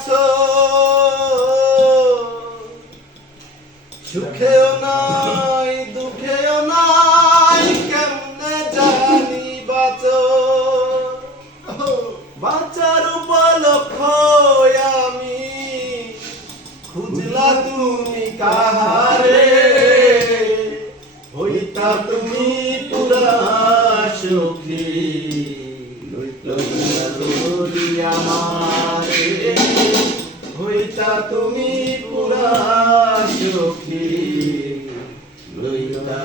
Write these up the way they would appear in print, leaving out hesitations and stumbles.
আছো সুখেও নাই দুঃখেও নাই কেমনে জানি বাঁচো বাঁচার উপলক্ষ আমি খুঁজলা তুমি কাহারে হইতা তুমি পুরা সুখী আমারে হইতা তুমি পুরা সুখী লইতা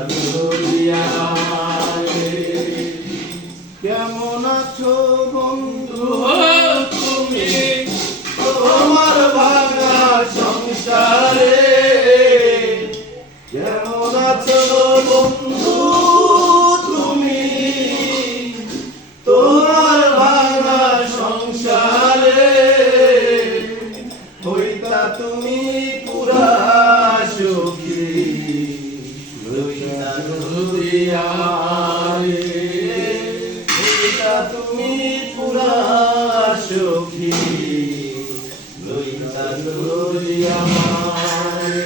আমারে কেমন আছো বন্ধু তুমি তোমার ভাঙা সংসারে কেমন আছো বন্ধু তুমি তোমার ভাঙা সংসারে হইতা তুমি পুরা সুখী লইতা আমারে হইতা তুমি পুরা সুখী লইতা আমারে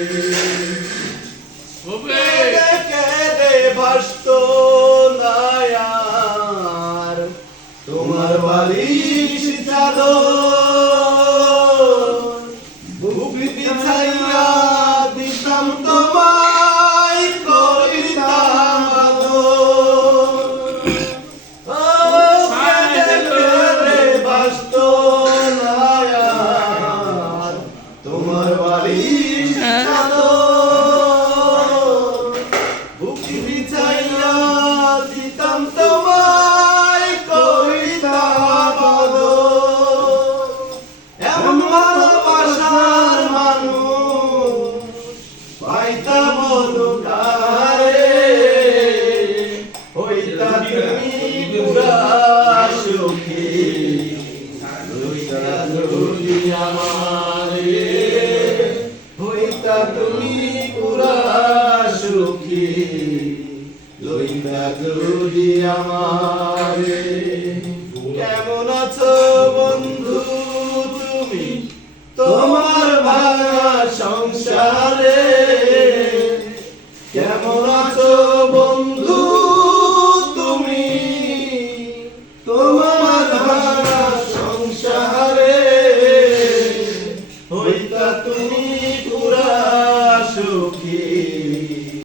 কেঁদে ভাসত নায়ার তোমার বালিশ চাদর বুক বিছাইয়া দিতাম তোমায় করিতাম আদর কেঁদে ভাসত নায়ার তোমার বালিশ চাদর বুক বিছাইয়া দিতাম তোমায় করিতাম আদর এমন ভালোবাসার মানুষ পাইতাম কারে হইতা তুমি পুরা সুখী লইতা আমারে হইতা তুমি পুরা সুখী লইতা আমারে কেমন আছো বন্ধু তুমি তোমার ভাঙা সংসারে